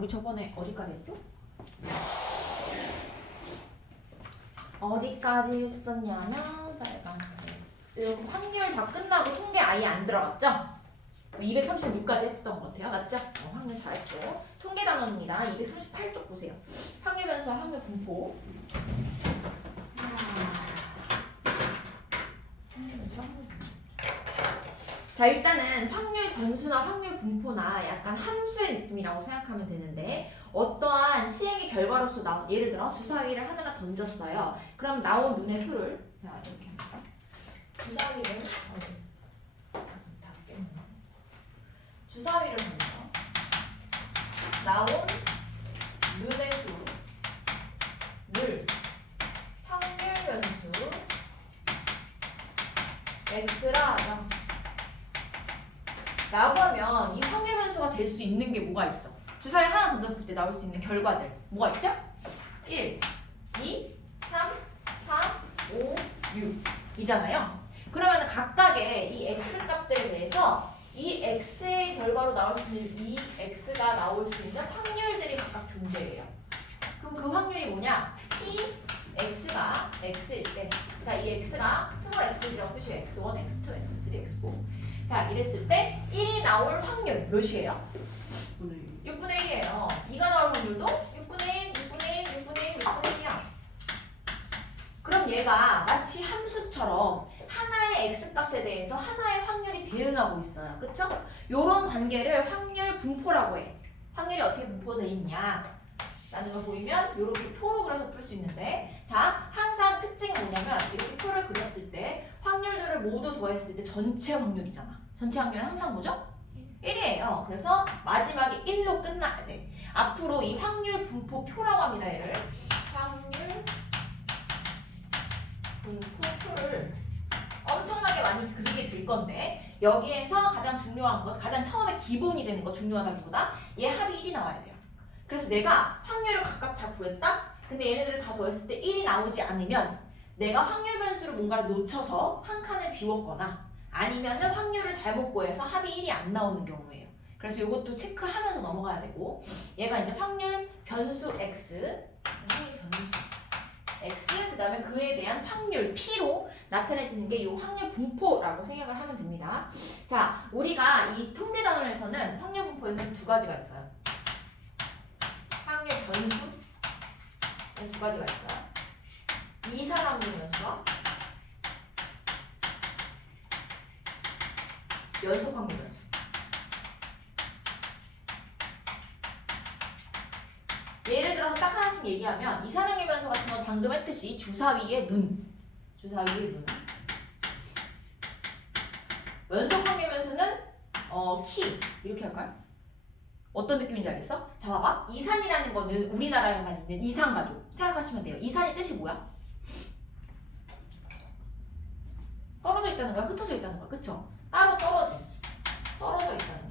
우리 저번에 어디까지 했죠? 어디까지 했었냐면 빨간색 확률 다 끝나고 통계 아예 안 들어갔죠? 236까지 했던 것 같아요. 맞죠? 확률 잘했고 통계 단원입니다. 238쪽 보세요. 확률 변수와 확률 분포. 자, 일단은 확률 변수나 확률 분포나 약간 함수의 느낌이라고 생각하면 되는데 어떠한 시행의 결과로서 나온 예를 들어 주사위를 하나가 던졌어요. 그럼 나온 눈의 수를 자, 이렇게 합니다. 주사위를 던져 나온 눈의 수를 확률 변수 x라 라고 하면 이 확률 변수가 될 수 있는 게 뭐가 있어? 주사위 하나 던졌을 때 나올 수 있는 결과들 뭐가 있죠? 1, 2, 3, 4, 5, 6 이잖아요. 그러면 각각의 이 x 값들에 대해서 이 x의 결과로 나올 수 있는 이 x가 나올 수 있는 확률들이 각각 존재해요. 그럼 그 확률이 뭐냐? p x가 x일 때, 자, 이 x가 스몰 x들이라고 표시해. x1, x2, x3, x4. 자, 이랬을 때 1이 나올 확률 몇이에요? 6분의 1이에요. 2가 나올 확률도 6분의 1, 6분의 1, 6분의 1, 6분의 1이야. 그럼 얘가 마치 함수처럼 하나의 x값에 대해서 하나의 확률이 대응하고 있어요. 그쵸? 요런 관계를 확률 분포라고 해. 확률이 어떻게 분포되어 있냐? 라는 걸 보이면 이렇게 표로 그려서 풀 수 있는데, 자, 항상 특징이 뭐냐면 이렇게 표를 그렸을 때 확률들을 모두 더했을 때 전체 확률이잖아. 전체 확률은 항상 뭐죠? 1이에요. 그래서 마지막에 1로 끝나야 돼. 앞으로 이 확률 분포 표라고 합니다. 얘를 확률 분포 표를 엄청나게 많이 그리게 될 건데, 여기에서 가장 중요한 것, 가장 처음에 기본이 되는 거 중요하다기보다 얘 합이 1이 나와야 돼요. 그래서 내가 확률을 각각 다 구했다? 근데 얘네들을 다 더했을 때 1이 나오지 않으면 내가 확률 변수를 뭔가를 놓쳐서 한 칸을 비웠거나 아니면은 확률을 잘못 구해서 합이 1이 안 나오는 경우예요. 그래서 이것도 체크하면서 넘어가야 되고, 얘가 이제 확률 변수 x, 그 다음에 그에 대한 확률 p로 나타내지는 게 이 확률 분포라고 생각을 하면 됩니다. 자, 우리가 이 통계 단원에서는 확률 분포에서는 두 가지가 있어요. 확률 변수 두 가지가 있어요. 이산 확률 변수와 연속 확률 변수. 예를 들어서 딱 하나씩 얘기하면 이산 확률 변수 같은 건 방금 했듯이 주사위의 눈. 연속 확률 변수는 키 이렇게 할까요? 어떤 느낌인지 알겠어? 자, 봐봐. 이산이라는 거는 우리나라에만 있는 이산가족 생각하시면 돼요. 이산이 뜻이 뭐야? 떨어져 있다는 거야? 흩어져 있다는 거야? 그쵸? 따로 떨어져 있다는 거야.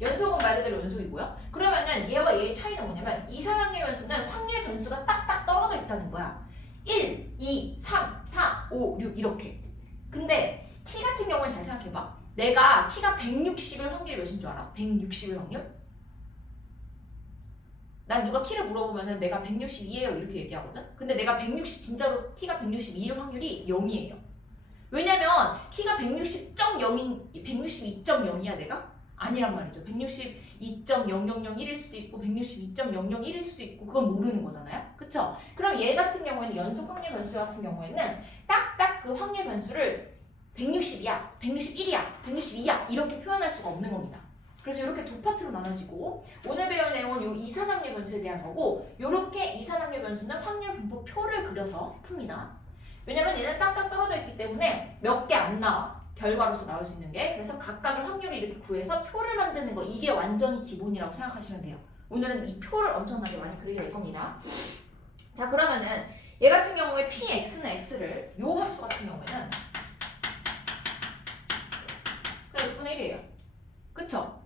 연속은 말 그대로 연속이고요. 그러면은 얘와 얘의 차이는 뭐냐면 이산 확률 변수는 확률 변수가 딱딱 떨어져 있다는 거야. 1, 2, 3, 4, 5, 6 이렇게. 근데 키 같은 경우는 잘 생각해봐. 내가 키가 160일 확률이 몇인 줄 알아? 160일 확률? 난 누가 키를 물어보면은 내가 162예요 이렇게 얘기하거든? 근데 내가 160 진짜로 키가 162일 확률이 0이에요. 왜냐면 키가 162.0이야 내가? 아니란 말이죠. 162.0001일 수도 있고 162.001일 수도 있고 그건 모르는 거잖아요. 그쵸? 그럼 얘 같은 경우에는 연속 확률 변수 같은 경우에는 딱딱 그 확률 변수를 160이야, 161이야, 162야 이렇게 표현할 수가 없는 겁니다. 그래서 이렇게 두 파트로 나눠지고 오늘 배울 내용은 요 이산확률 변수에 대한 거고, 요렇게 이산확률 변수는 확률 분포 표를 그려서 풉니다. 왜냐면 얘는 딱딱 떨어져 있기 때문에 몇 개 안 나와. 결과로서 나올 수 있는 게. 그래서 각각의 확률을 이렇게 구해서 표를 만드는 거, 이게 완전히 기본이라고 생각하시면 돼요. 오늘은 이 표를 엄청나게 많이 그리게 될 겁니다. 자, 그러면은 얘 같은 경우에 px는 x를 요 함수 같은 경우에는 6분의 1이에요. 그쵸?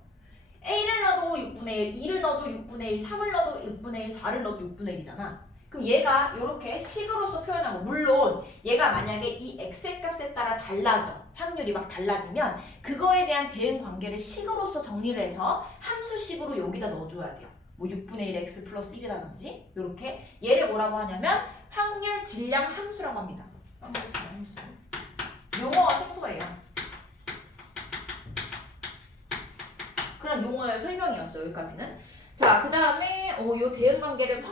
A를 넣어도 6분의 1, 2를 넣어도 6분의 1, 3을 넣어도 6분의 1, 4를 넣어도 6분의 1이잖아. 그럼 얘가 이렇게 식으로서 표현하고, 물론 얘가 만약에 이 x의 값에 따라 달라져, 확률이 막 달라지면 그거에 대한 대응 관계를 식으로서 정리를 해서 함수식으로 여기다 넣어줘야 돼요. 뭐 6분의 1 x 플러스 1이라든지 이렇게. 얘를 뭐라고 하냐면 확률 질량 함수라고 합니다. 확률 질량 함수. 용어가 생소해요. 그런 용어의 설명이었어요. 여기까지는. 자, 그 다음에 요 대응 관계를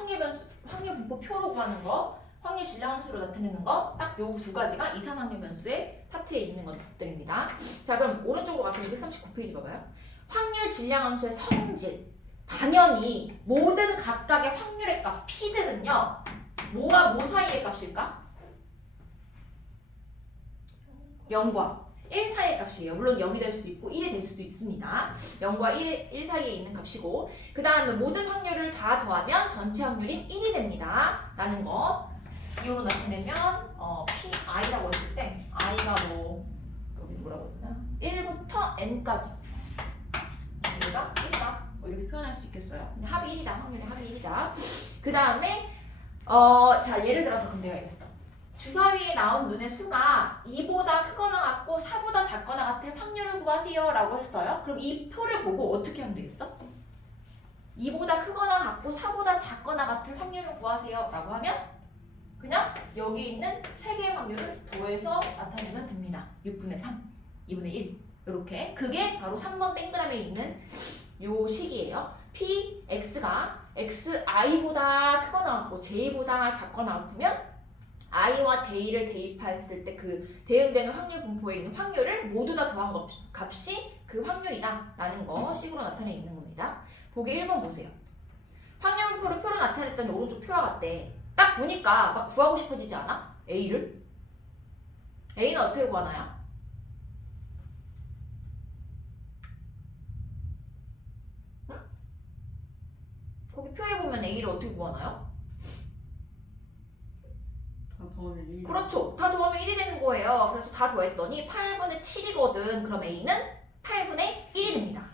확률 분포표로 구하는 거, 확률 질량 함수로 나타내는 거, 딱 요 두 가지가 이산 확률 변수의 파트에 있는 것들입니다. 자, 그럼 오른쪽으로 가서 239페이지 봐봐요. 확률 질량 함수의 성질. 당연히 모든 각각의 확률의 값 P들은요, 뭐와 뭐 사이의 값일까? 0과 1 사이의 값이에요. 물론 0이 될 수도 있고 1이 될 수도 있습니다. 0과 1 사이에 있는 값이고, 그 다음에 모든 확률을 다 더하면 전체 확률인 1이 됩니다. 라는 거. 이로 나타내면 PI라고 했을 때 I가 뭐 여기 뭐라고 했나? 1부터 N까지 여기가 1이다. 뭐 이렇게 표현할 수 있겠어요. 합이 1이다. 확률의 합이 1이다. 그 다음에 자, 예를 들어서 그럼 내가 이랬어. 주사위에 나온 눈의 수가 2보다 크거나 같고 4보다 작거나 같을 확률을 구하세요 라고 했어요. 그럼 이 표를 보고 어떻게 하면 되겠어? 2보다 크거나 같고 4보다 작거나 같을 확률을 구하세요 라고 하면 그냥 여기 있는 3개의 확률을 더해서 나타내면 됩니다. 6분의 3, 2분의 1 이렇게. 그게 바로 3번 동그라미에 있는 요 식이에요. P, X가 XI보다 크거나 같고 J보다 작거나 같으면 i와 j를 대입했을 때 그 대응되는 확률 분포에 있는 확률을 모두 다 더한 값이 그 확률이다 라는 거 식으로 나타내 있는 겁니다. 보기 1번 보세요. 확률 분포를 표로 나타냈더니 오른쪽 표와 같대. 딱 보니까 막 구하고 싶어지지 않아? a를? a는 어떻게 구하나요? 응? 거기 표에 보면 a를 어떻게 구하나요? 더하면 1. 그렇죠. 다 더하면 1이 되는 거예요. 그래서 다 더했더니 8분의 7이거든. 그럼 A는 8분의 1이 됩니다.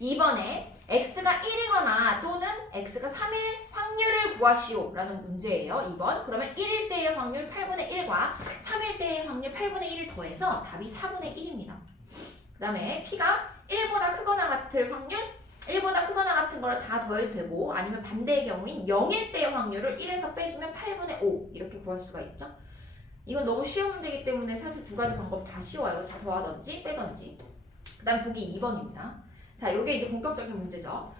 2번에 X가 1이거나 또는 X가 3일 확률을 구하시오 라는 문제예요. 2번. 그러면 1일 때의 확률 8분의 1과 3일 때의 확률 8분의 1을 더해서 답이 4분의 1입니다. 그 다음에 P가 1보다 크거나 같을 확률 1보다 크거나 같은 걸 다 더해도 되고, 아니면 반대의 경우인 0일 때의 확률을 1에서 빼주면 8분의 5 이렇게 구할 수가 있죠. 이건 너무 쉬운 문제이기 때문에 사실 두 가지 방법 다 쉬워요. 자, 더하던지 빼던지. 그 다음 보기 2번입니다. 자, 요게 이제 본격적인 문제죠.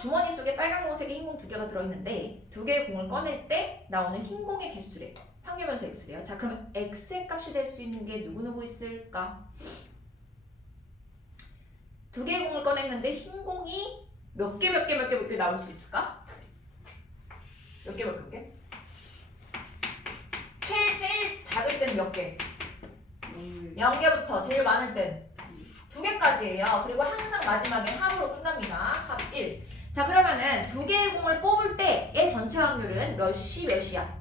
주머니 속에 빨간 공색의 흰 공 두 개가 들어있는데 두 개의 공을 꺼낼 때 나오는 흰 공의 개수래요. 확률 변수 x래요. 자, 그러면 x의 값이 될 수 있는 게 누구누구 있을까? 두 개의 공을 꺼냈는데 흰 공이 몇 개 나올 수 있을까? 몇 개? 제일 작을 때는 몇 개? 0개부터 제일 많을 땐 2개까지예요. 그리고 항상 마지막에 합으로 끝납니다. 합 1. 자, 그러면은 두 개의 공을 뽑을 때의 전체 확률은 몇이야?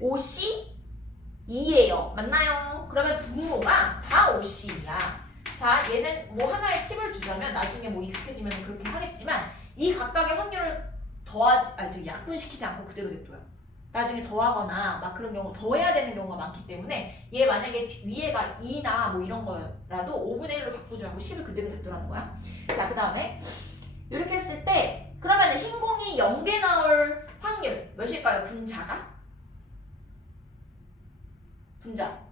5C? 2예요. 맞나요? 그러면 분모가 다 5C야. 자, 얘는 뭐 하나의 팁을 주자면 나중에 뭐 익숙해지면 그렇게 하겠지만 이 각각의 확률을 약분시키지 않고 그대로 냅둬요. 나중에 더하거나 막 그런 경우 더해야 되는 경우가 많기 때문에 얘 만약에 위에가 2나 뭐 이런 거라도 5분의 1로 바꾸지 말고 10을 그대로 냅두라는 거야. 자, 그 다음에 이렇게 했을 때 그러면 흰 공이 0개 나올 확률 몇일까요? 분자가? 분자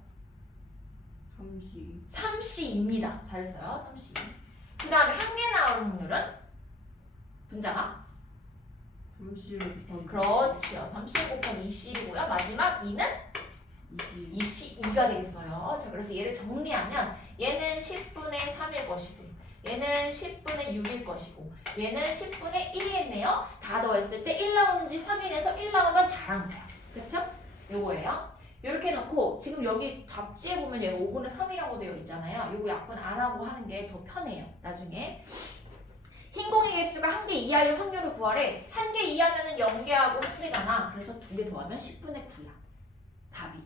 3C입니다. 잘했어요. 3C. 그 다음에 한 개 나올 확률은 분자가 30을 곱하기 그렇죠. 3C 곱하기 2C이고요. 마지막 2는 2C2가 되겠어요. 자, 그래서 얘를 정리하면 얘는 10분의 3일 것이고 얘는 10분의 6일 것이고 얘는 10분의 1이겠네요. 다 더했을 때 1 나오는지 확인해서 1 나오면 잘한 거야. 그쵸? 요거예요. 이렇게 해놓고 지금 여기 답지에 보면 얘가 5분의 3이라고 되어 있잖아요. 요거 약분 안 하고 하는 게 더 편해요. 나중에 흰 공의 개수가 1개 이하일 확률을 구하래. 1개 이하면은 0개하고 1개잖아. 그래서 2개 더하면 10분의 9야. 답이.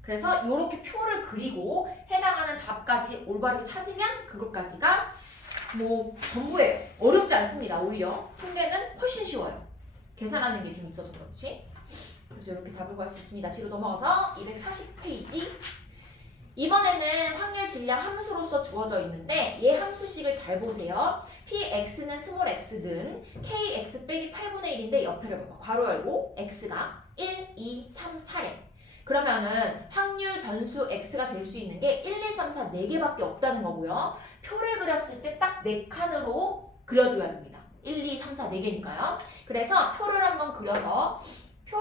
그래서 이렇게 표를 그리고 해당하는 답까지 올바르게 찾으면 그것까지가 뭐 전부예요. 어렵지 않습니다. 오히려 한 개는 훨씬 쉬워요. 계산하는 게 좀 있어서 그렇지. 그래서 이렇게 답을 구할 수 있습니다. 뒤로 넘어가서 240페이지. 이번에는 확률 질량 함수로서 주어져 있는데 얘 함수식을 잘 보세요. px는 스몰 x는 kx 빼기 8분의 1인데 옆에를 봐봐. 괄호 열고 x가 1, 2, 3, 4래. 그러면은 확률 변수 x가 될 수 있는 게 1, 2, 3, 4 4개밖에 없다는 거고요. 표를 그렸을 때 딱 4칸으로 그려줘야 됩니다. 1, 2, 3, 4 4개니까요. 그래서 표를 한번 그려서 표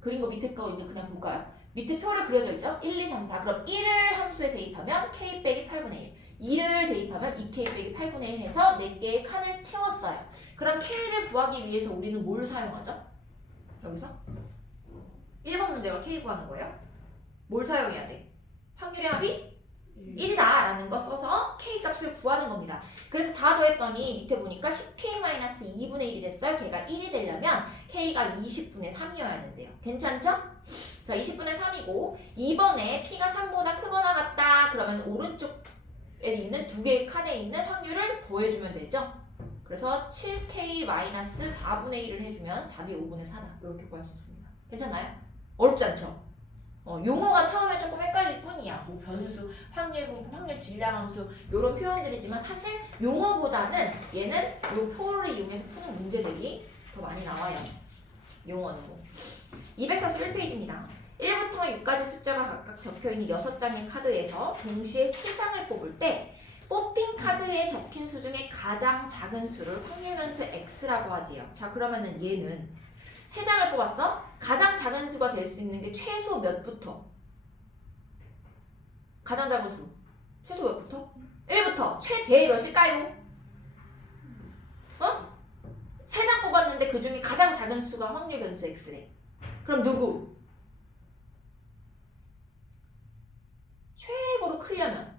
그린 거 밑에 거 이제 그냥 볼까요? 밑에 표를 그려져 있죠? 1, 2, 3, 4. 그럼 1을 함수에 대입하면 k 빼기 8분의 1. 2를 대입하면 2k 빼기 8분의 1 해서 4개의 칸을 채웠어요. 그럼 k를 구하기 위해서 우리는 뭘 사용하죠? 여기서? 1번 문제가 k 구하는 거예요. 뭘 사용해야 돼? 확률의 합이 1이다 라는 거 써서 k 값을 구하는 겁니다. 그래서 다 더했더니 밑에 보니까 10k-2분의 1이 됐어요. 걔가 1이 되려면 k가 20분의 3이어야 된대요. 괜찮죠? 자, 20분의 3이고 2번에 p가 3보다 크거나 같다 그러면 오른쪽에 있는 두 개의 칸에 있는 확률을 더해주면 되죠. 그래서 7k-4분의 1을 해주면 답이 5분의 4다. 이렇게 구할 수 있습니다. 괜찮나요? 어렵지 않죠? 용어가 처음에 조금 헷갈릴 뿐이야. 뭐 변수, 확률 분포, 확률 질량함수 이런 표현들이지만 사실 용어보다는 얘는 요 표를 이용해서 푸는 문제들이 더 많이 나와요. 용어는 뭐. 241페이지입니다. 1부터 6까지 숫자가 각각 적혀있는 6장의 카드에서 동시에 3장을 뽑을 때 뽑힌 카드에 적힌 수 중에 가장 작은 수를 확률 변수 x라고 하지요. 자, 그러면은 얘는 3장을 뽑았어? 가장 작은 수가 될 수 있는 게 최소 몇부터? 가장 작은 수. 최소 몇부터? 1부터. 최대 몇일까요? 3장 뽑았는데 그 중에 가장 작은 수가 확률 변수 x래. 그럼 누구? 최고로 크려면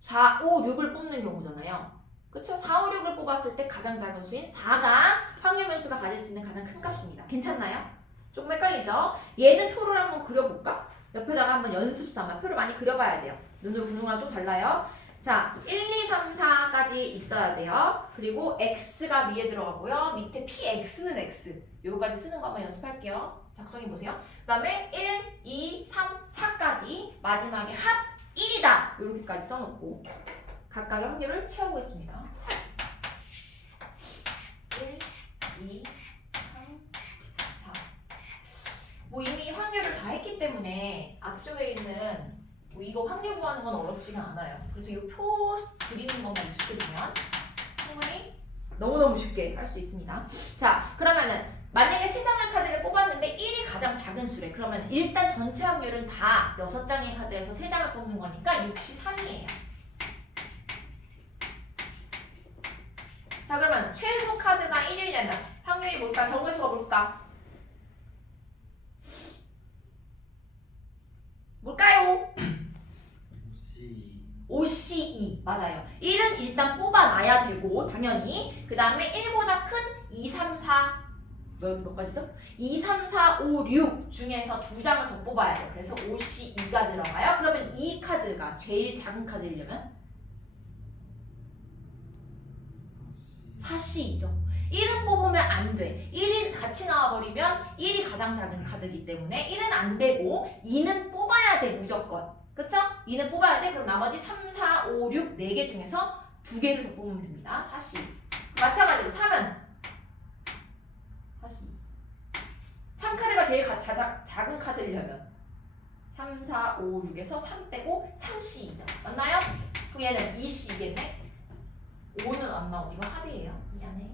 4, 5, 6을 뽑는 경우잖아요. 그쵸? 4, 5, 6을 뽑았을 때 가장 작은 수인 4가 확률 변수가 가질 수 있는 가장 큰 값입니다. 괜찮나요? 조금 헷갈리죠? 얘는 표를 한번 그려볼까? 옆에다가 한번 연습 삼아 표를 많이 그려봐야 돼요. 눈으로 보는 거랑 또 달라요. 자, 1, 2, 3, 4까지 있어야 돼요. 그리고 x가 위에 들어가고요. 밑에 px는 x. 요거까지 쓰는 거 한번 연습할게요. 작성해보세요. 그 다음에 1, 2, 3, 4까지 마지막에 합 1이다. 요렇게까지 써놓고 각각의 확률을 채우고 있습니다. 1, 2, 3, 4. 뭐 이미 확률을 다 했기 때문에 앞쪽에 있는 뭐 이거 확률 구하는 건 어렵지가 않아요. 그래서 이 표 그리는 것만 익숙해지면 충분히 너무너무 쉽게 할 수 있습니다. 자, 그러면은 만약에 3장의 카드를 뽑았는데 1이 가장 작은 수래. 그러면 일단 전체 확률은 다 6장의 카드에서 3장을 뽑는 거니까 63이에요. 자, 그러면 최소 카드가 1이려면 확률이 뭘까? 경우의 수가 뭘까? 뭘까요? 5C2 맞아요. 1은 일단 뽑아놔야 되고 당연히 그 다음에 1보다 큰 2, 3, 4 몇 가지죠? 2, 3, 4, 5, 6 중에서 2장을 더 뽑아야 돼요. 그래서 5C2가 들어가요. 그러면 이 카드가 제일 작은 카드이려면 4C2죠. 1은 뽑으면 안 돼. 1이 같이 나와버리면 1이 가장 작은 카드이기 때문에 1은 안 되고 2는 뽑아야 돼 무조건. 그쵸? 2는 뽑아야 돼. 그럼 나머지 3, 4, 5, 6 4개 중에서 2개를 더 뽑으면 됩니다. 4C. 마찬가지로 3은 4C. 3카드가 제일 작은 카드이려면 3, 4, 5, 6에서 3 빼고 3C이죠. 맞나요? 그럼 얘는 2C이겠네? 5는 안 나오고 이건 합이에요. 미안해.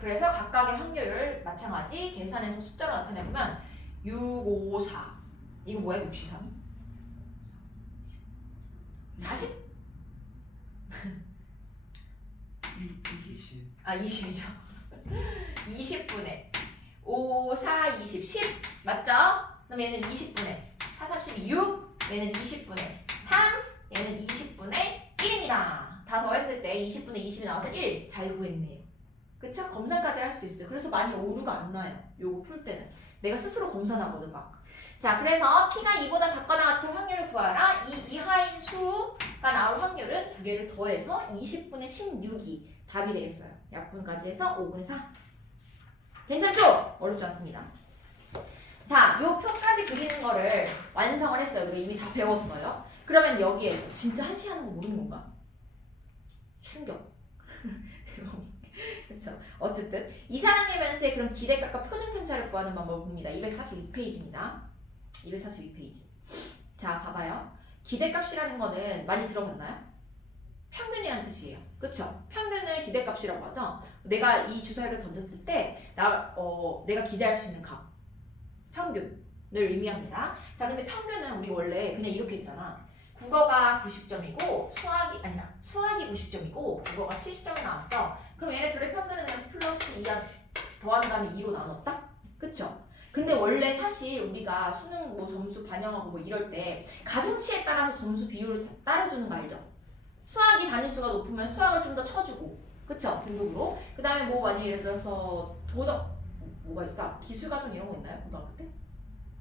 그래서 각각의 확률을 마찬가지 계산해서 숫자로 나타내보면 6, 5, 4 이거 뭐야? 6, 3? 40? 20. 아 20이죠. 20분의 5, 4, 20, 10 맞죠? 그럼 얘는 20분의 4, 30, 6 얘는 20분의 3 얘는 20분의 1입니다. 다 더했을 때 20분의 20이 나와서 1 잘 구했네요. 그쵸? 검사까지 할 수도 있어요. 그래서 많이 오류가 안 나요. 요거 풀 때는. 내가 스스로 검사하거든 막. 자, 그래서 P가 2보다 작거나 같은 확률을 구하라. 이 이하인 수가 나올 확률은 두 개를 더해서 20분의 16이 답이 되겠어요. 약분까지 해서 5분의 4. 괜찮죠? 어렵지 않습니다. 자, 요 표까지 그리는 거를 완성을 했어요. 우리가 이미 다 배웠어요. 그러면 여기에서 진짜 한시 하는 거 모르는 건가? 충격. 그렇죠. 어쨌든 이상형의 변수의 그런 기대값과 표준 편차를 구하는 방법을 봅니다. 242페이지입니다. 242페이지. 자, 봐봐요. 기대값이라는 거는 많이 들어봤나요? 평균이라는 뜻이에요. 그쵸? 평균을 기대값이라고 하죠. 내가 이 주사위를 던졌을 때 내가 기대할 수 있는 값, 평균을 의미합니다. 자, 근데 평균은 우리 원래 그냥 이렇게 했잖아. 국어가 90점이고 수학이 90점이고 국어가 70점이 나왔어. 그럼 얘네 둘의 평균은 그냥 플러스 2 더한 다음에 2로 나눴다? 그쵸? 근데 원래 사실 우리가 수능 뭐 점수 반영하고 뭐 이럴 때 가중치에 따라서 점수 비율을 따라주는 거 알죠? 수학이 단위수가 높으면 수학을 좀 더 쳐주고, 그쵸? 등급으로. 그 다음에 뭐 만약 예를 들어서 뭐가 있을까? 기술과정 이런 거 있나요? 고등학교 때?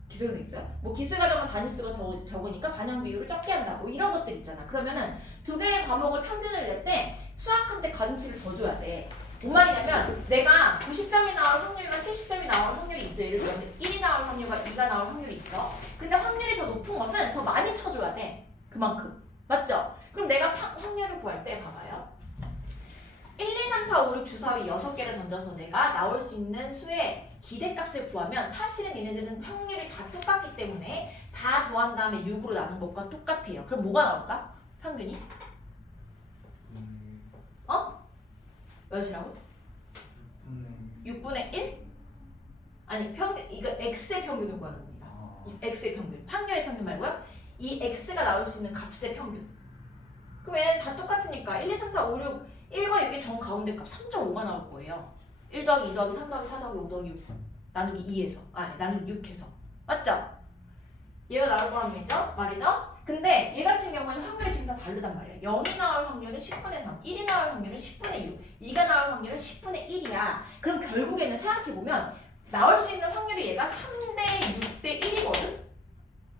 기술은 있어요? 뭐 기술과정은 단위수가 적으니까 반영 비율을 적게 한다. 뭐 이런 것들 있잖아. 그러면은 두 개의 과목을 평균을 낼 때 수학한테 가중치를 더 줘야 돼. 뭔 말이냐면 내가 90점이 나올 확률과 70점이 나올 확률이 있어. 예를 들어서 1이 나올 확률과 2가 나올 확률이 있어. 근데 확률이 더 높은 것은 더 많이 쳐줘야 돼. 그만큼. 맞죠? 그럼 내가 확률을 구할 때 봐봐요. 1, 2, 3, 4, 5, 6 주사위 6개를 던져서 내가 나올 수 있는 수의 기대값을 구하면 사실은 얘네들은 확률이 다 똑같기 때문에 다 더한 다음에 6으로 나눈 것과 똑같아요. 그럼 뭐가 나올까? 평균이? 몇이라고? 6분의 1? 아니 이거 x의 평균을 구하는 겁니다. x의 평균, 확률의 평균 말고요. 이 x가 나올 수 있는 값의 평균. 그럼 얘는 다 똑같으니까 1, 2, 3, 4, 5, 6 1과 6의 정 가운데 값 3.5가 나올 거예요. 1 더하기 2 더하기 3 더하기 4 더하기 5 더하기 6 나누기 2에서 나누기 6해서 맞죠? 얘가 나올 거란 말이죠? 근데 얘 같은 경우에는 확률이 지금 다 다르단 말이야. 0이 나올 확률은 10분의 3, 1이 나올 확률은 10분의 6, 2가 나올 확률은 10분의 1이야. 그럼 결국에는 생각해보면 나올 수 있는 확률이 얘가 3대 6대 1이거든?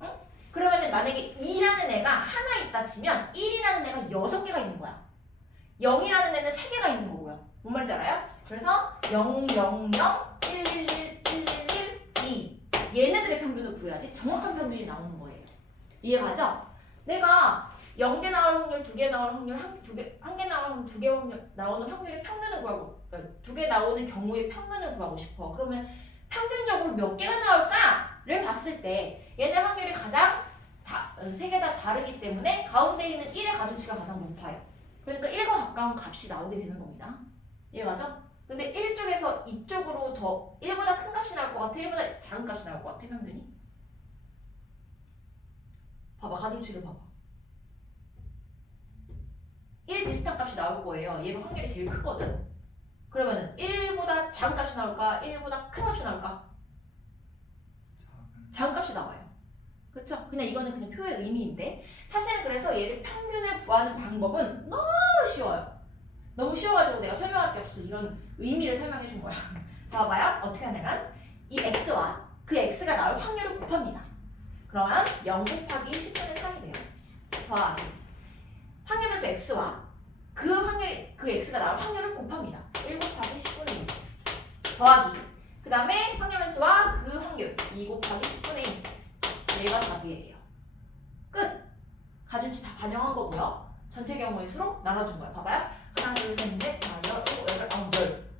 응? 그러면은 만약에 2라는 애가 하나 있다 치면 1이라는 애가 6개가 있는 거야. 0이라는 애는 3개가 있는 거고요. 뭔 말인지 알아요? 그래서 0, 0, 0, 1, 1, 1, 1, 1, 2 얘네들의 평균을 구해야지 정확한 평균이 나오는 거예요. 이해가죠? 내가 0개 나올 확률, 2개 나올 확률, 1개 나올 확률, 2개 확률, 나오는 확률의 평균을 구하고 2개 나오는 경우의 평균을 구하고 싶어. 그러면 평균적으로 몇 개가 나올까를 봤을 때 얘네 확률이 가장 세 개 다 다르기 때문에 가운데 있는 1의 가중치가 가장 높아요. 그러니까 1과 가까운 값이 나오게 되는 겁니다. 이해가죠? 근데 1 쪽에서 이쪽으로 더 1보다 큰 값이 나올 것 같아? 1보다 작은 값이 나올 것 같아? 평균이? 봐봐, 가중치를 봐봐. 1 비슷한 값이 나올 거예요. 얘가 확률이 제일 크거든? 그러면은 1보다 작은 값이 나올까? 1보다 큰 값이 나올까? 작은 값이 나와요. 그쵸? 그냥 이거는 그냥 표의 의미인데 사실은 그래서 얘를 평균을 구하는 방법은 너무 쉬워요. 너무 쉬워가지고 내가 설명할 게 없어서 이런 의미를 설명해 준 거야. 봐봐요. 어떻게 하냐면 이 x와 그 x가 나올 확률을 곱합니다. 그러면 0 곱하기 10분의 3이 돼요. 더하기 확률 변수 x와 그 x가 나올 확률을 곱합니다. 1 곱하기 10분의 1 더하기 그 다음에 확률 변수와 그 확률 2 곱하기 10분의 1 얘가 답이에요. 끝! 가중치 다 반영한 거고요. 전체 경우의 수로 나눠준 거예요. 봐봐요. 하나, 둘, 셋, 넷, 다섯, 일곱, 여덟, 아홉, 열.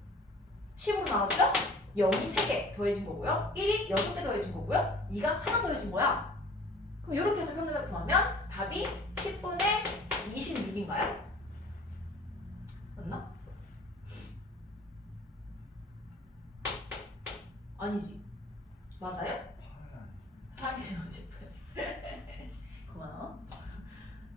10으로 나눴죠? 0이 3개 더해진 거고요. 1이 6개 더해진 거고요. 2가 하나 더해진 거야. 그럼 이렇게 해서 평균을 구하면 답이 10분의 26인가요? 맞나? 아니지. 맞아요? 8이죠, 10분. 고마워.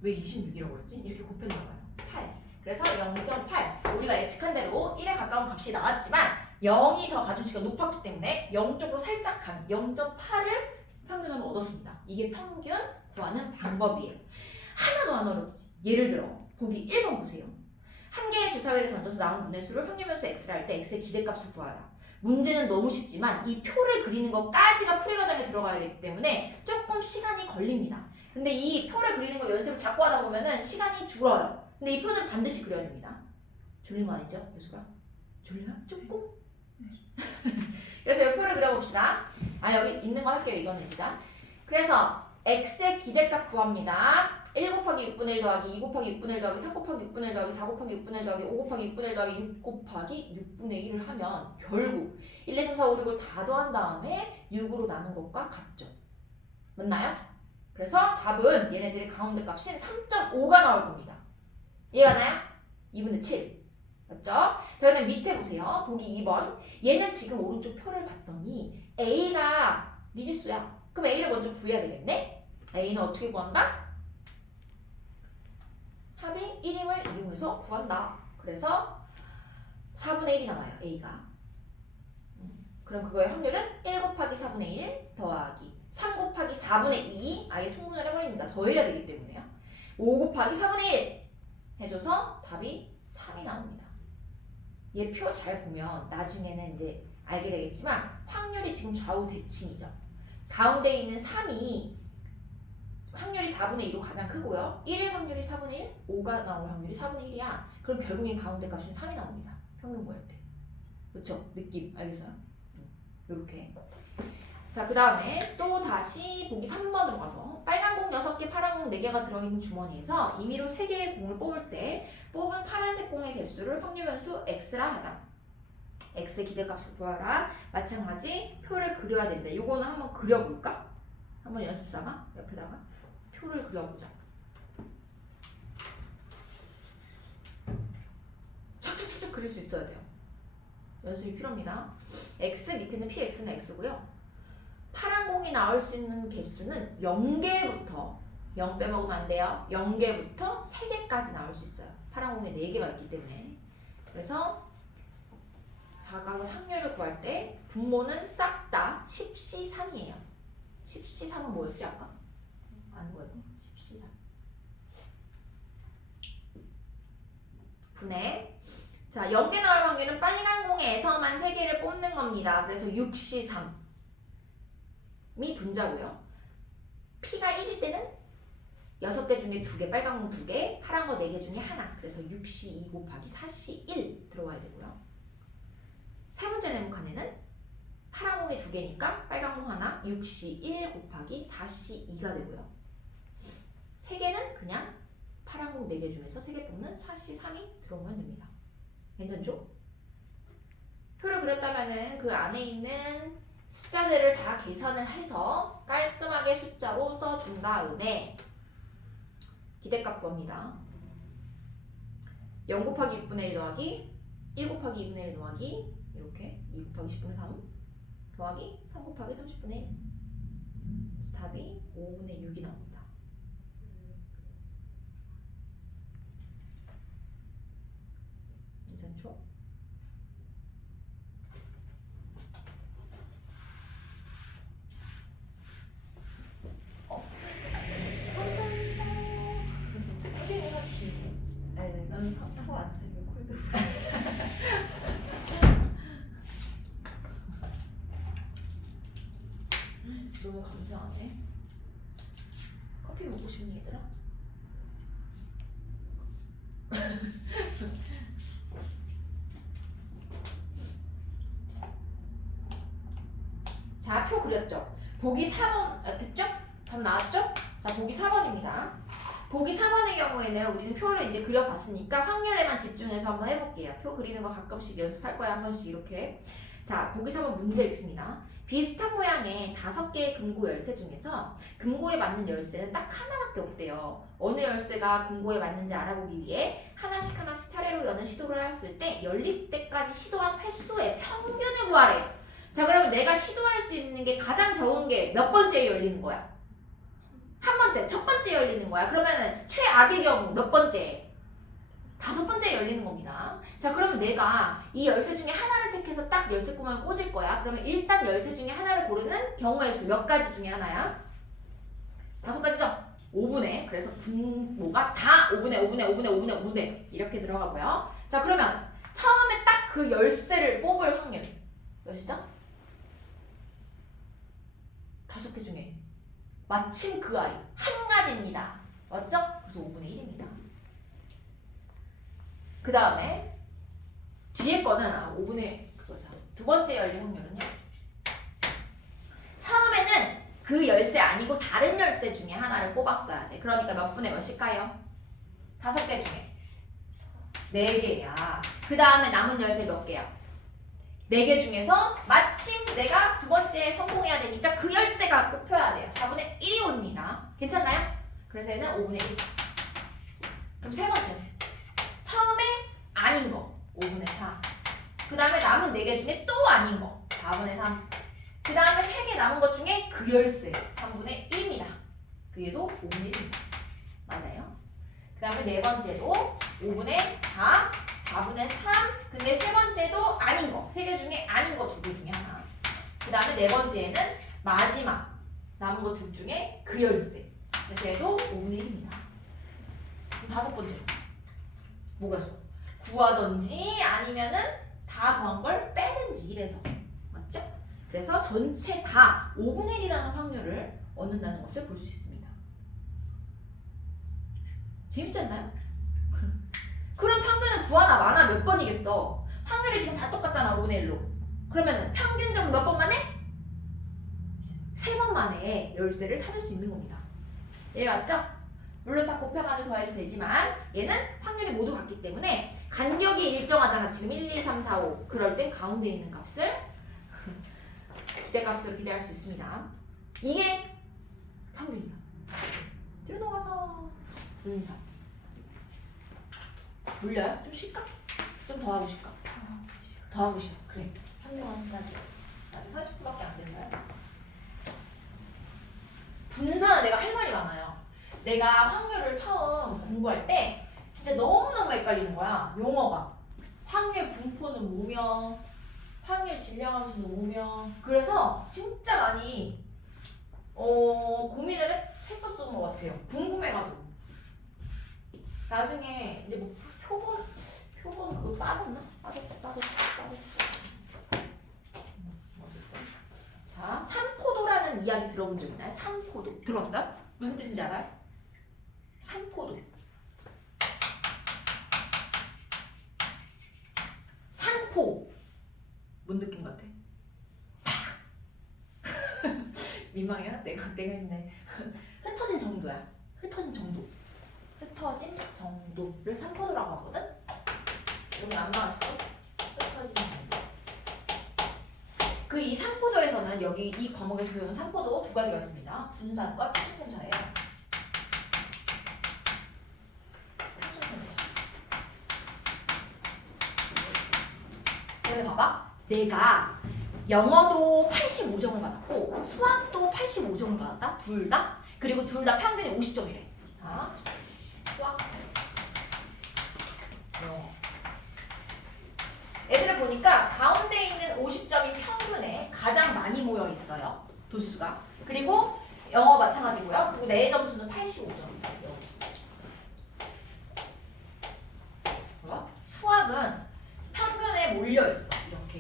왜 26이라고 했지? 이렇게 곱했나봐요. 8. 그래서 0.8. 우리가 예측한 대로 1에 가까운 값이 나왔지만 0이 더 가중치가 높았기 때문에 0 쪽으로 살짝 간 0.8을 평균으로 얻었습니다. 이게 평균 구하는 방법이에요. 하나도 안 어렵지. 예를 들어 보기 1번 보세요. 한 개의 주사위를 던져서 나온 분의 수를 확률변수 x를 할 때 x의 기대값을 구하라. 문제는 너무 쉽지만 이 표를 그리는 것까지가 풀이 과정에 들어가야 되기 때문에 조금 시간이 걸립니다. 근데 이 표를 그리는 거 연습을 자꾸 하다 보면은 시간이 줄어요. 근데 이 표는 반드시 그려야 됩니다. 졸린 거 아니죠? 예수가? 졸려요? 조금? 그래서 이 표를 그려봅시다. 여기 있는 거 할게요. 이거는 일단. 그래서 x의 기대값 구합니다. 1 곱하기 6분의 1 더하기 2 곱하기 6분의 1 더하기 3 곱하기 6분의 1 더하기 4 곱하기 6분의 1 더하기 5 곱하기 6분의 1 더하기 6 곱하기 6분의 1을 하면 결국 1, 2, 3, 4, 5, 6을 다 더한 다음에 6으로 나눈 것과 같죠. 맞나요? 그래서 답은 얘네들의 가운데 값인 3.5가 나올 겁니다. 이해가나요? 2분의 7. 맞죠? 저희는 밑에 보세요. 보기 2번. 얘는 지금 오른쪽 표를 봤더니 A가 미지수야. 그럼 A를 먼저 구해야 되겠네? A는 어떻게 구한다? 합이 1임을 이용해서 구한다. 그래서 4분의 1이 나와요. A가. 그럼 그거의 확률은 1 곱하기 4분의 1 더하기 3 곱하기 4분의 2 아예 통분을 해버립니다. 더해야 되기 때문에요. 5 곱하기 4분의 1 해줘서 답이 3이 나옵니다. 얘 표 잘 보면 나중에는 이제 알게 되겠지만 확률이 지금 좌우 대칭이죠. 가운데 있는 3이 확률이 4분의 2로 가장 크고요. 1일 확률이 4분의 1, 5가 나올 확률이 4분의 1이야. 그럼 결국엔 가운데 값이 3이 나옵니다. 평균 구할 때. 그렇죠? 느낌 알겠어요? 요렇게. 자, 그 다음에 또 다시 보기 3번으로 가서 빨간 공 6개, 파란 공 4개가 들어있는 주머니에서 임의로 3개의 공을 뽑을 때 뽑은 파란색 공의 개수를 확률 변수 x라 하자. x의 기대값을 구하라. 마찬가지 표를 그려야 됩니다. 요거는 한번 그려볼까? 한번 연습 삼아 옆에다가 표를 그려보자. 착착착착 그릴 수 있어야 돼요. 연습이 필요합니다. x 밑에는 px는 x고요. 파란 공이 나올 수 있는 개수는 0개부터 0 빼먹으면 안 돼요. 0개부터 3개까지 나올 수 있어요. 파란 공에 4개가 있기 때문에. 그래서 자각의 확률을 구할 때 분모는 싹 다 10C3이에요. 10C3은 뭐였지 아까? 아는 거예요. 10C3 분의 자 0개 나올 확률은 빨간 공에서만 3개를 뽑는 겁니다. 그래서 6C3 이 분자고요. P가 1일 때는 6개 중에 2개, 빨간 공 2개, 파란 거 4개 중에 하나. 그래서 6C2 곱하기 4C1 들어와야 되고요. 세 번째 네모칸에는 파란 공이 2개니까 빨간 공 하나, 6C1 곱하기 4C2가 되고요. 3개는 그냥 파란 공 4개 중에서 3개 뽑는 4C3이 들어오면 됩니다. 괜찮죠? 표를 그렸다면은 그 안에 있는 숫자들을 다 계산을 해서 깔끔하게 숫자로 써준 다음에 기대값 구합니다. 0 곱하기 6분의 1 더하기 1 곱하기 2분의 1 더하기 이렇게 2 곱하기 10분의 3 더하기 3 곱하기 30분의 1 그래서 답이 5분의 6이 나옵니다. 괜찮죠? 나는 밥 사고 왔어요. 콜드. 너무 감사하네. 커피 먹고 싶니 얘들아? 자, 표 그렸죠? 보기 4번 됐죠? 답 나왔죠? 자, 보기 4번입니다. 보기 4번의 경우에는 우리는 표를 이제 그려봤으니까 확률에만 집중해서 한번 해볼게요. 표 그리는 거 가끔씩 연습할 거야. 한 번씩 이렇게. 자, 보기 4번 문제 있습니다. 비슷한 모양의 5개의 금고 열쇠 중에서 금고에 맞는 열쇠는 딱 하나밖에 없대요. 어느 열쇠가 금고에 맞는지 알아보기 위해 하나씩 차례로 여는 시도를 했을 때 열릴 때까지 시도한 횟수의 평균을 구하래요. 자, 그러면 내가 시도할 수 있는 게 가장 적은 게 몇 번째에 열리는 거야? 한 번째, 첫 번째 열리는 거야. 그러면은 최악의 경우 몇 번째? 5번째에 열리는 겁니다. 자, 그러면 내가 이 열쇠 중에 하나를 택해서 딱 열쇠 구멍을 꽂을 거야. 그러면 일단 열쇠 중에 하나를 고르는 경우의 수 몇 가지 중에 하나야? 5가지죠? 5분의. 그래서 분모가 다 5분의 이렇게 들어가고요. 자, 그러면 처음에 딱 그 열쇠를 뽑을 확률 몇이죠? 5개 중에 마침 그 아이 한 가지입니다. 맞죠? 그래서 5분의 1입니다. 그 다음에 뒤에 거는 5분의 그거죠. 두 번째 열릴 확률은요. 처음에는 그 열쇠 아니고 다른 열쇠 중에 하나를 뽑았어야 돼. 그러니까 몇 분의 몇일까요? 5개 중에 4개야. 그 다음에 남은 열쇠 몇 개야? 4개 중에서 마침 내가 두 번째에 성공해야 되니까 그 열쇠가 뽑혀야 돼요. 4분의 1이 옵니다. 괜찮나요? 그래서 얘는 5분의 1. 그럼 세 번째. 처음에 아닌 거 5분의 4. 그 다음에 남은 4개 중에 또 아닌 거 4분의 3. 그 다음에 3개 남은 것 중에 그 열쇠 3분의 1입니다. 그게도 5분의 1입니다. 맞아요? 그 다음에 네 번째도 5분의 4, 4분의 3. 근데 세 번째도 아닌 거. 3개 중에 아닌 거 2개 중에 하나. 그 다음에 네 번째는 마지막 남은 거 둘 중에 그 열쇠. 그래서 얘도 5분의 1입니다. 그럼 다섯 번째. 뭐겠어? 구하던지 아니면은 다 더한 걸 빼든지 이래서. 맞죠? 그래서 전체 다 5분의 1이라는 확률을 얻는다는 것을 볼 수 있습니다. 재밌지 않나요? 그럼 평균은 구하나 마나 몇 번이겠어? 확률이 지금 다 똑같잖아 5분의 1로. 그러면 평균적으로 몇 번 만에? 3번 만에 열쇠를 찾을 수 있는 겁니다. 얘가 맞죠? 물론 다 곱해가지고 더해도 되지만 얘는 확률이 모두 같기 때문에 간격이 일정하잖아. 지금 1, 2, 3, 4, 5. 그럴 땐 가운데 있는 값을 기대값으로 기대할 수 있습니다. 이게 평균이야. 뒤로 넘어가서 분산. 물려요? 좀 쉴까? 좀 더 하고 싶까? 더 하고 싶어. 그래. 평균은 아직 30분밖에 안 됐나요? 분산은 내가 할 말이 많아요. 내가 확률을 처음 공부할 때 진짜 너무너무 헷갈리는 거야. 용어가. 확률 분포는 뭐며 확률 질량함수는 뭐며. 그래서 진짜 많이 고민을 했었던 것 같아요. 궁금해가지고. 나중에 이제 뭐 표본 그거 빠졌나? 빠졌어. 어쨌든. 자, 산포도라는 이야기 들어본 적 있나요? 산포도. 들어봤어요? 무슨 뜻인지 알아요? 산포도. 산포. 뭔 느낌 같아? 민망해요? 내가 있네. 흩어진 정도야. 흩어진 정도를 산포도라고 하거든? 오늘 안 나왔어? 흩어진 정도. 그 이 산포도에서는 여기 이 과목에서 배우는 산포도 두 가지가 있습니다. 분산과 표준편차예요. 근데 봐봐. 내가 영어도 85점을 받았고 수학도 85점을 받았다. 둘 다. 그리고 둘 다 평균이 50점이래. 자, 수학, 영어. 애들을 보니까 가운데 있는 50점이 평균에 가장 많이 모여 있어요. 도수가. 그리고 영어 마찬가지고요. 그리고 내 점수는 85점입니다. 수학은 평균에 몰려 있어. 이렇게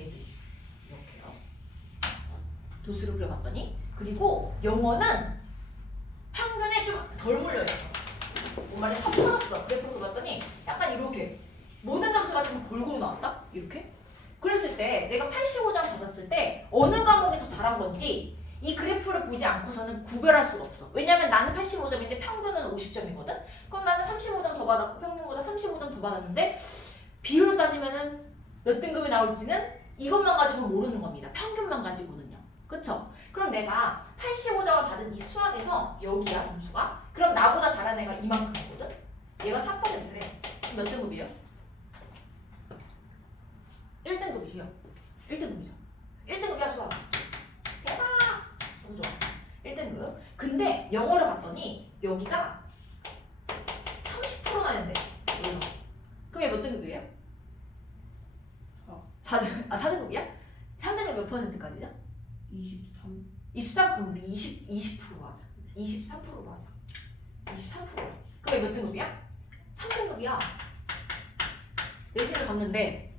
이렇게요. 도수를 그려봤더니. 그리고 영어는 평균에 좀 덜 몰려 있어. 뭔 말이 확 퍼졌어. 그래프로 그려봤더니 약간 이렇게 모든 점수가 좀 골고루 나왔다. 이렇게. 그랬을 때 내가 85점 받았을 때 어느 과목이 더 잘한 건지 이 그래프를 보지 않고서는 구별할 수가 없어. 왜냐면 나는 85점인데 평균은 50점이거든. 그럼 나는 35점 더 받았고 평균보다 35점 더 받았는데 비율로 따지면은 몇 등급이 나올지는 이것만 가지고는 모르는 겁니다. 평균만 가지고는요. 그쵸? 그럼 내가 85점을 받은 이 수학에서 여기야 점수가. 그럼 나보다 잘한 애가 이만큼이거든. 얘가 4%래. 그럼 몇 등급이에요? 1등급이죠. 1등급이죠. 1등급이야 수학. 대박! 너무 좋아. 1등급. 근데 영어를 봤더니 여기가 30%나 된대. 그럼 얘 몇 등급이에요? 4등급이야? 3등급 몇 %까지죠? 23. 23? 그럼 우리 20%로 하자. 23%로 하자. 23%야. 그럼 얘 몇 등급이야? 3등급이야. 내신을 봤는데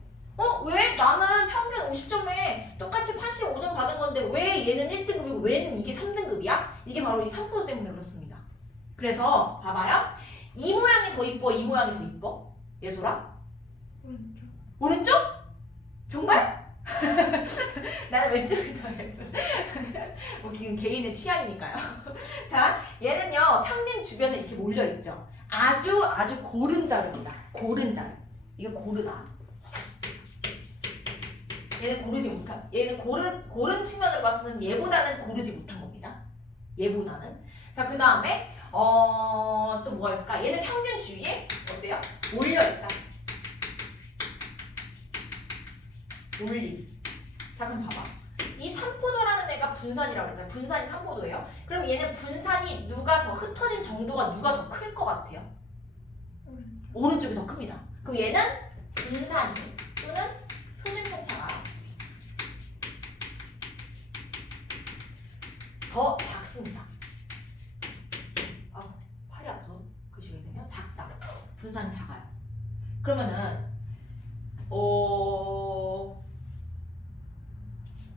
왜? 나는 평균 50점에 똑같이 85점 받은 건데 왜 얘는 1등급이고 왜 얘는 이게 3등급이야? 이게 바로 이 산포도 때문에 그렇습니다. 그래서 봐봐요. 이 모양이 더 이뻐? 이 모양이 더 이뻐? 예솔아? 오른쪽. 오른쪽? 정말? 나는 왼쪽이 더 예쁜. 뭐 개인의 취향이니까요. 자, 얘는요 평균 주변에 이렇게 몰려 있죠. 아주 고른 자료입니다. 고른 자료. 이게 고르다. 얘는 고른 측면으로 봐서는 얘보다는 고르지 못한 겁니다. 얘보다는. 자, 그 다음에 또 뭐가 있을까? 얘는 평균 주위에 어때요? 몰려 있다. 올리. 자, 그럼 봐봐. 이 삼포도라는 애가 분산이라고 했잖아. 분산이 삼포도예요. 그럼 얘는 분산이 누가 더 흩어진 정도가 누가 더 클 것 같아요? 오른쪽. 오른쪽이 더 큽니다. 그럼 얘는 분산이 또는 표준 편차가 더 작습니다. 아, 팔이 아파서 글씨가 되면 작다. 분산이 작아요. 그러면은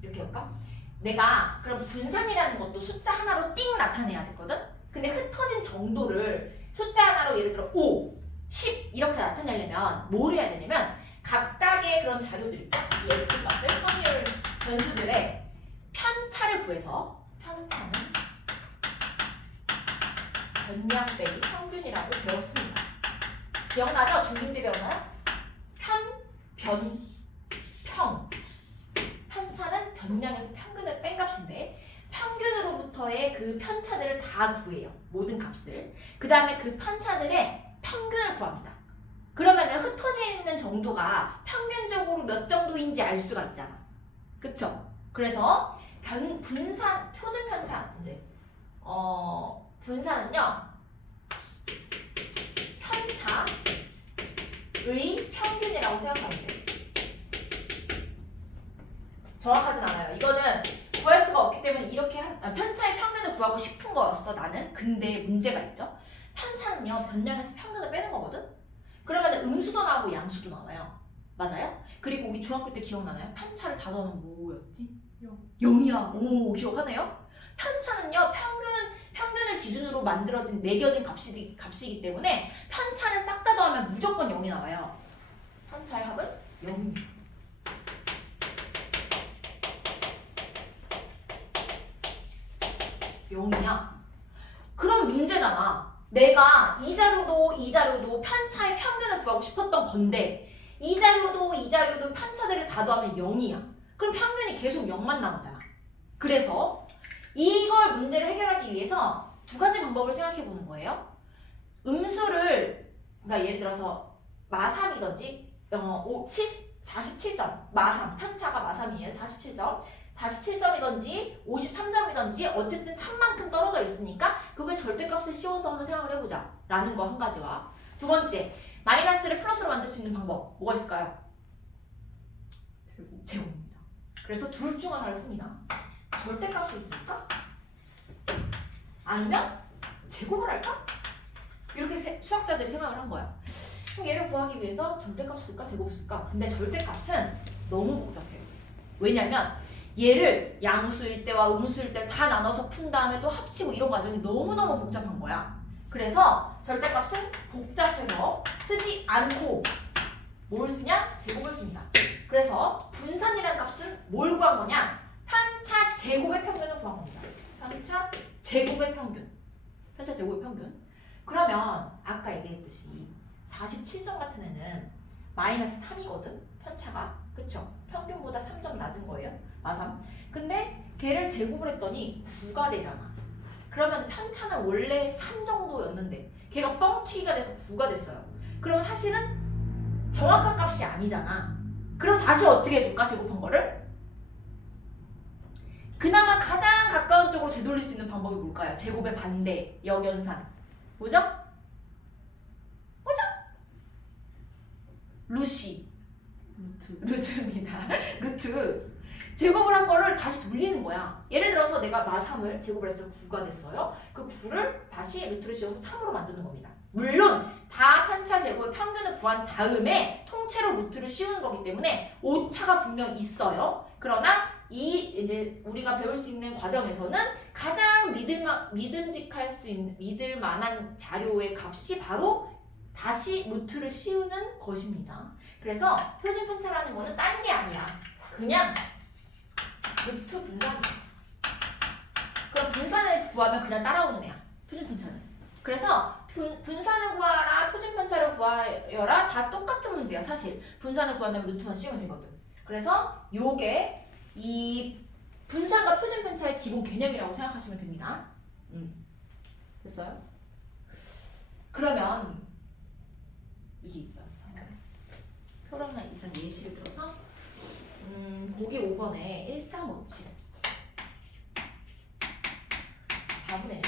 이렇게 해볼까? 내가 그럼 분산이라는 것도 숫자 하나로 띵 나타내야 되거든? 근데 흩어진 정도를 숫자 하나로 예를 들어 5, 10 이렇게 나타내려면 뭘 해야 되냐면 각각의 그런 자료들 있죠? 이 x값을 확률 변수들의 편차를 구해서 편차는 변량 빼기 평균이라고 배웠습니다. 기억나죠? 중2 때 배웠나요? 평 편차는 변량에서 평균을 뺀 값인데 평균으로부터의 그 편차들을 다 구해요. 모든 값을. 그 다음에 그 편차들의 평균을 구합니다. 그러면 흩어져 있는 정도가 평균적으로 몇 정도인지 알 수가 있잖아. 그쵸? 그래서 분산, 표준 편차 이제 분산은요 편차의 평균이라고 생각하면 돼요. 정확하진 않아요. 이거는 구할 수가 없기 때문에 이렇게 편차의 평균을 구하고 싶은 거였어 나는. 근데 문제가 있죠. 편차는요 변량에서 평균을 빼는 거거든. 그러면 음수도 나오고 양수도 나와요. 맞아요? 그리고 우리 중학교 때 기억나나요? 편차를 다 더하면 뭐였지? 0이야. 오, 기억하네요? 편차는요 평균을 기준으로 만들어진 매겨진 값이기 때문에 편차를 싹 다 더하면 무조건 0이 나와요. 편차의 합은 0입니다. 영이야. 그럼 문제잖아. 내가 이 자료도 편차의 평균을 구하고 싶었던 건데 이 자료도 편차들을 다 더하면 0이야. 그럼 평균이 계속 0만 나오잖아. 그래서 이걸 문제를 해결하기 위해서 두 가지 방법을 생각해 보는 거예요. 음수를 그러니까 예를 들어서 마3이든지 47점 마3 편차가 마3이에요. 47점이든지 53점이든지 어쨌든 3만큼 떨어져 있으니까 그게 절대값을 씌워서 한번 생각을 해보자 라는 거 한 가지와 두 번째 마이너스를 플러스로 만들 수 있는 방법 뭐가 있을까요? 제곱입니다. 그래서 둘 중 하나를 씁니다. 절대값을 쓸까? 아니면 제곱을 할까? 이렇게 수학자들이 생각을 한 거야. 그럼 얘를 구하기 위해서 절대값 쓸까 제곱 쓸까? 근데 절대값은 너무 복잡해요. 왜냐면 얘를 양수일 때와 음수일 때를 다 나눠서 푼 다음에 또 합치고 이런 과정이 너무너무 복잡한 거야. 그래서 절대값은 복잡해서 쓰지 않고 뭘 쓰냐? 제곱을 씁니다. 그래서 분산이라는 값은 뭘 구한 거냐? 편차 제곱의 평균을 구한 겁니다. 편차 제곱의 평균. 편차 제곱의 평균. 그러면 아까 얘기했듯이 47점 같은 애는 마이너스 3이거든? 편차가. 그쵸? 평균보다 3점 낮은 거예요. 마3. 근데 걔를 제곱을 했더니 9가 되잖아. 그러면 편차는 원래 3 정도였는데 걔가 뻥튀기가 돼서 9가 됐어요. 그럼 사실은 정확한 값이 아니잖아. 그럼 다시 어떻게 해줄까? 제곱한 거를? 그나마 가장 가까운 쪽으로 되돌릴 수 있는 방법이 뭘까요? 제곱의 반대, 역연산. 뭐죠? 루트입니다. 루트. 제곱을 한 거를 다시 돌리는 거야. 예를 들어서 내가 마3을 제곱을 해서 9가 됐어요. 그 9를 다시 루트를 씌워서 3으로 만드는 겁니다. 물론 다 편차 제곱의 평균을 구한 다음에 통째로 루트를 씌우는 거기 때문에 오차가 분명 있어요. 그러나 이제 우리가 배울 수 있는 과정에서는 가장 믿을 만한 자료의 값이 바로 다시 루트를 씌우는 것입니다. 그래서 표준 편차라는 거는 딴 게 아니라 그냥 루트 분산이에요. 그럼 분산을 구하면 그냥 따라오는 애야. 표준 편차는. 그래서 분산을 구하라, 표준 편차를 구하여라 다 똑같은 문제야. 사실 분산을 구한다면 루트만 씌우면 되거든. 그래서 요게 이 분산과 표준 편차의 기본 개념이라고 생각하시면 됩니다. 됐어요? 그러면 이게 있어요. 표랑은 이상 예시를 들어서 보기 5번에 1357 4분의 1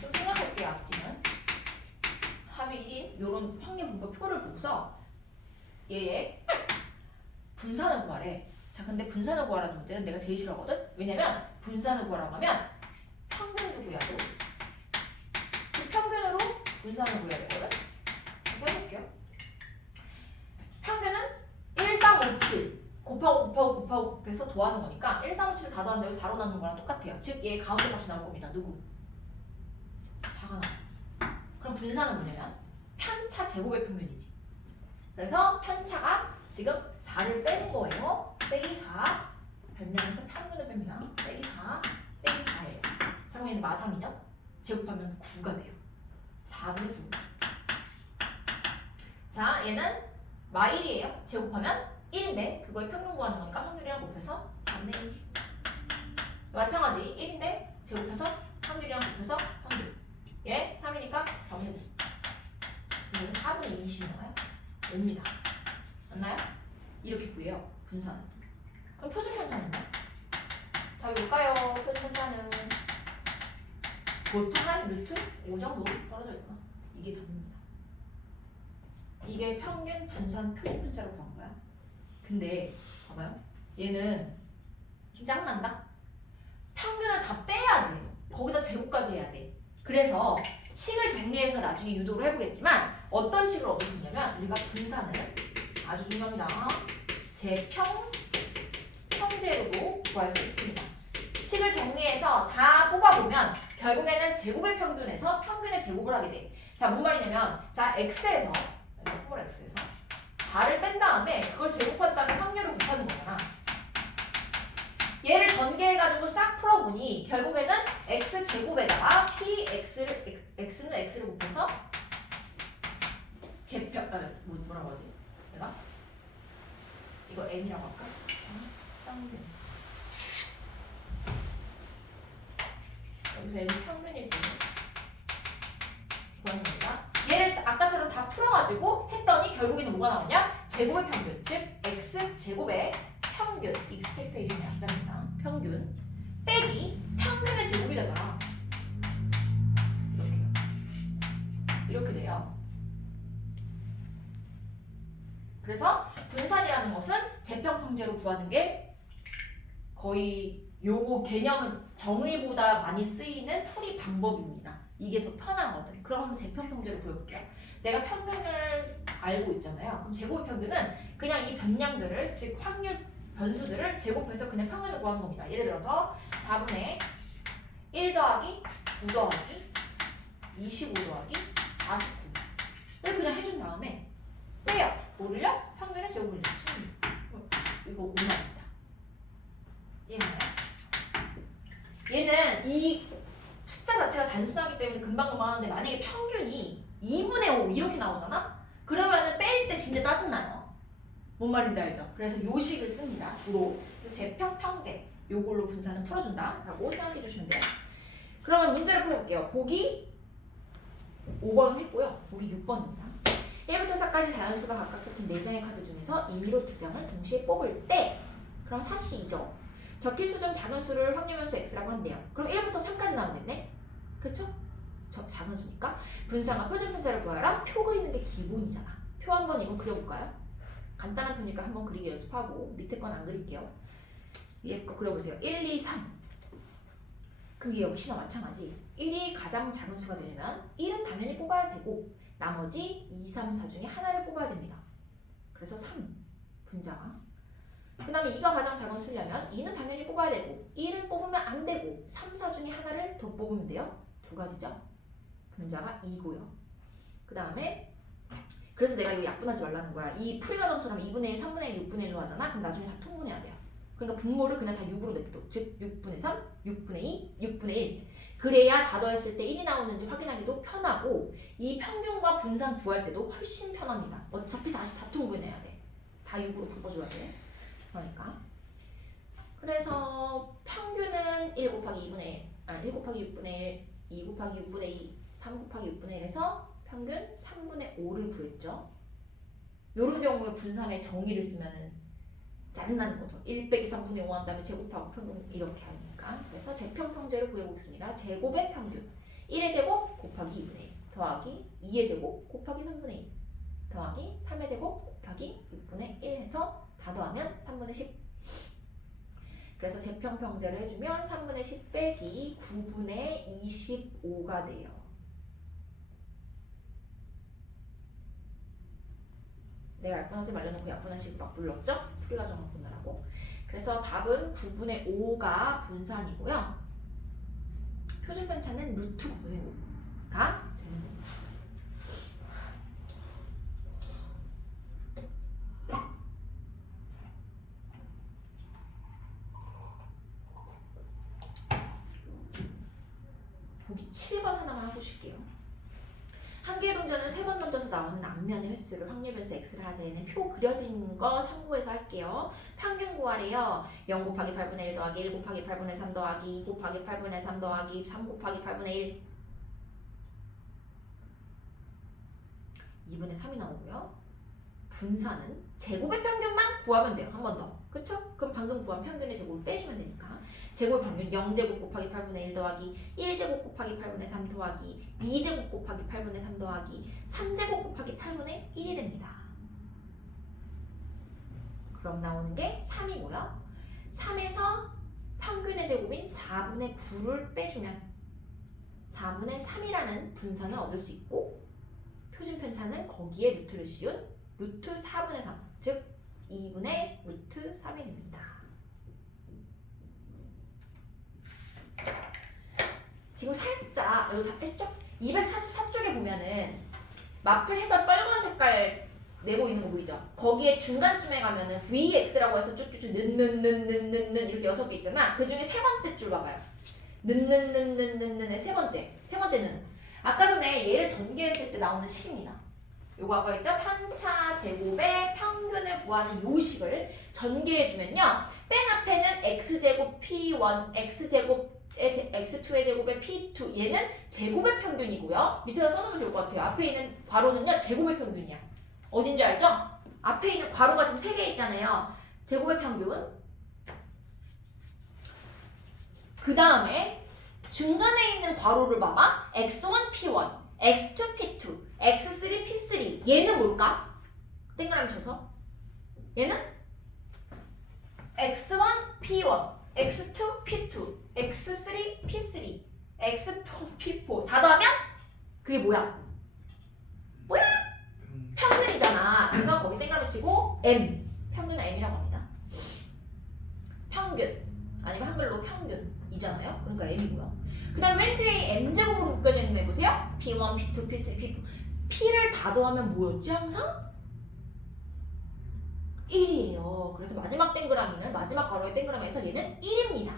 좀 생각할게요. 앞뒤는 합이 1인 요런 확률 분포 표를 보고서 얘의 분산을 구하래. 자, 근데 분산을 구하라는 문제는 내가 제일 싫어하거든? 왜냐면 분산을 구하라고 하면 평균도 구해야 돼. 그 평균으로 분산을 구해야 되거든? 이렇게 해볼게요. 평균은 1357 곱하고 곱해서 더하는 거니까 1357을 다 더한다고 4로 나누는 거랑 똑같아요. 즉 얘 가운데 값이 나올 겁니다. 누구? 4가 나와. 그럼 분산은 뭐냐면 편차 제곱의 평균이지. 그래서 편차가 지금 4를 빼는 거예요. 빼기 4 변명해서 평균을 뺍니다. 빼기 4 빼기 4예요. 잠깐만 얘는 마3이죠? 제곱하면 9가 돼요. 4분의 9. 자, 얘는 마1이에요. 제곱하면 1인데 그거의 평균 구하는 거니까 확률이랑 곱해서 4분의 1. 마찬가지 1인데 제곱해서 확률이랑 곱해서 평균. 얘 3이니까 4분의 2. 이거는 4분의 20이 나와요. 5입니다. 맞나요? 이렇게 구해요. 분산은. 그럼 표준 편차는요? 답이 뭘까요? 표준 편차는 보통 한 루트 5 정도 떨어져 있구나. 이게 답입니다. 이게 평균 분산 표준 편차로 구한 거야. 근데 봐봐요. 얘는 좀 짱난다. 평균을 다 빼야 돼. 거기다 제곱까지 해야 돼. 그래서 식을 정리해서 나중에 유도를 해보겠지만 어떤 식으로 얻을 수 있냐면 우리가 분산을 아주 중요합니다. 평제로도 구할 수 있습니다. 식을 정리해서 다 뽑아보면 결국에는 제곱의 평균에서 평균의 제곱을 하게 돼. 자, 뭔 말이냐면 자 x에서 스몰 x에서 4를 뺀 다음에 그걸 제곱한 다음에 확률을 곱하는 거잖아. 얘를 전개해가지고 싹 풀어보니 결국에는 x제곱에다가 x는 x를 곱해서 뭐라고 하지? 내가? 이거 n이라고 할까? 여기서 n이 평균일 때는 구하는 겁니다. 얘를 아까처럼 다 풀어가지고 했더니 결국에는 뭐가 나오냐? 제곱의 평균, 즉 x제곱의 평균, 익스펙테이션의 약자입니다. 평균 빼기 평균의 제곱이 되더라. 이렇게 돼요. 그래서 분산이라는 것은 재평평제로 구하는 게 거의 요거 개념은 정의보다 많이 쓰이는 풀이 방법입니다. 이게 더 편하거든. 그럼 한번 재평평제로 구해볼게요. 내가 평균을 알고 있잖아요. 그럼 제곱의 평균은 그냥 이 변량들을, 즉 확률 변수들을 제곱해서 그냥 평균을 구하는 겁니다. 예를 들어서 4분의 1 더하기 9 더하기 25 더하기 49를 그냥 해준 다음에 빼요. 뭐를요? 평균의 제곱을 해주시면 이거 5만입니다. 이해가요? 얘는 이 숫자 자체가 단순하기 때문에 금방금방 하는데 만약에 평균이 2분의 5 이렇게 나오잖아? 그러면은 뺄 때 진짜 짜증나요. 뭔 말인지 알죠? 그래서 요 식을 씁니다. 주로. 그래서 재평평제 요걸로 분산을 풀어준다 라고 생각해 주시면 돼요. 그러면 문제를 풀어볼게요. 보기 5번은 했고요. 보기 6번입니다. 1부터 4까지 자연수가 각각 적힌 4장의 카드 중에서 임의로 2장을 동시에 뽑을 때 그럼 사실이죠. 적힐 수중 작은 수를 확률변수 x라고 한대요. 그럼 1부터 3까지 나오면 됐네? 그쵸? 작은 수니까 분산과 표준 편차를 구하라. 표 그리는 게 기본이잖아. 표 한번 이거 그려볼까요? 간단한 표니까 한번 그리기 연습하고 밑에 건 안 그릴게요. 위에 거 그려보세요. 1, 2, 3. 그럼 이게 역시나 마찬가지. 1이 가장 작은 수가 되려면 1은 당연히 뽑아야 되고 나머지 2, 3, 4 중에 하나를 뽑아야 됩니다. 그래서 3 분자가. 그 다음에 2가 가장 작은 수려면 2는 당연히 뽑아야 되고 1은 뽑으면 안 되고 3, 4 중에 하나를 더 뽑으면 돼요. 두 가지죠. 분자가 2고요. 그 다음에 그래서 내가 이거 약분하지 말라는 거야. 이 풀이과정처럼 2분의 1, 3분의 1, 6분의 1로 하잖아. 그럼 나중에 다 통분해야 돼요. 그러니까 분모를 그냥 다 6으로 냅둬. 즉 6분의 3, 6분의 2, 6분의 1. 그래야 다 더했을 때 1이 나오는지 확인하기도 편하고 이 평균과 분산 구할 때도 훨씬 편합니다. 어차피 다시 다 통분해야 돼. 다 6으로 바꿔줘야 돼. 그러니까 그래서 평균은 1 곱하기 2분의 1, 1 곱하기 6분의 1, 2 곱하기 6분의 2, 3 곱하기 6분의 1에서 평균 3분의 5를 구했죠. 이런 경우에 분산의 정의를 쓰면은 짜증나는 거죠. 1 빼기 3분의 5 한 다음에 제곱하고 평균 이렇게 하니까. 그래서 제평평제를 구해보겠습니다. 제곱의 평균 1의 제곱 곱하기 2분의 1 더하기 2의 제곱 곱하기 3분의 2 더하기 3의 제곱 곱하기 6분의 1 해서 다 더하면 3분의 10. 그래서 제평평제를 해주면 3분의 10 빼기 9분의 25가 돼요. 내가 약분하지 말려놓고 약분하식으로 막 불렀죠? 풀이과정을 보느라고. 그래서 답은 9분의 5가 분산이고요. 표준편차는 루트 9분의 5가 되는 겁니다. 보기 7번 하나만 하고 쉴게요. 한 개의 동전을 3번 던져서 나오는 앞면의 횟수를 확률변수 x를 하자에는 표 그려진 거 참고해서 할게요. 평균 구하래요. 0 곱하기 8분의 1 더하기 1 곱하기 8분의 3 더하기 2 곱하기 8분의 3 더하기 3 곱하기 8분의 1 2분의 3이 나오고요. 분산은 제곱의 평균만 구하면 돼요. 한 번 더. 그쵸? 그럼 방금 구한 평균의 제곱을 빼주면 되니까 제곱 평균 0제곱 곱하기 8분의 1 더하기 1제곱 곱하기 8분의 3 더하기 2제곱 곱하기 8분의 3 더하기 3제곱 곱하기 8분의 1이 됩니다. 그럼 나오는 게 3이고요. 3에서 평균의 제곱인 4분의 9를 빼주면 4분의 3이라는 분산을 얻을 수 있고 표준편차는 거기에 루트를 씌운 루트 4분의 3, 즉 2분의 루트 3이 됩니다. 지금 살짝 여기 다 뺐죠? 244쪽에 보면은 마플 해설 빨간 색깔 내고 있는 거 보이죠? 거기에 중간쯤에 가면은 VX라고 해서 쭉쭉쭉 는 이렇게 6개 있잖아. 그 중에 세 번째 줄 봐봐요. 는의 세 번째는 아까 전에 얘를 전개했을 때 나오는 식입니다. 요거 아까 했죠? 편차 제곱의 평균을 구하는 요 식을 전개해주면요. 뺀 앞에는 x제곱 p1, x제곱 x2의 제곱의 p2 얘는 제곱의 평균이고요. 밑에다 써놓으면 좋을 것 같아요. 앞에 있는 괄호는요 제곱의 평균이야. 어딘지 알죠? 앞에 있는 괄호가 지금 3개 있잖아요. 제곱의 평균. 그 다음에 중간에 있는 괄호를 봐봐. x1 p1, x2 p2, x3 p3 얘는 뭘까? 동그라미 쳐서 얘는 x1 p1, x2 p2, x3 p3, x4 p4 다 더하면 그게 뭐야? 평균이잖아. 그래서 거기 동그라미 치고 m 평균은 m이라고 합니다. 평균 아니면 한글로 평균이잖아요. 그러니까 m이고요. 그 다음 맨 뒤에 m제곱으로 묶여져 있는 거 보세요. p1, p2, p3, p4 p를 다 더하면 뭐였지 항상? 1이에요. 그래서 마지막 동그라미는 마지막 괄호의 동그라미에서 얘는 1입니다.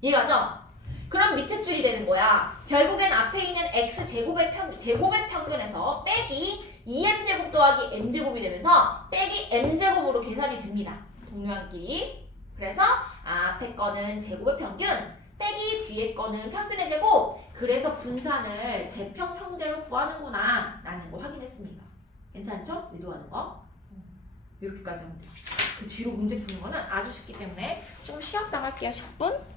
이해가죠? 그럼 밑에 줄이 되는 거야. 결국엔 앞에 있는 x제곱의 평균에서 빼기 2m제곱 더하기 m제곱이 되면서 빼기 m제곱으로 계산이 됩니다. 동료한끼리. 그래서 앞에 거는 제곱의 평균 빼기 뒤에 거는 평균의 제곱. 그래서 분산을 제평평제로 구하는구나 라는 거 확인했습니다. 괜찮죠? 유도하는 거. 이렇게까지 하면 돼요. 그 뒤로 문제 푸는 거는 아주 쉽기 때문에 좀 쉬었다 갈게요. 10분.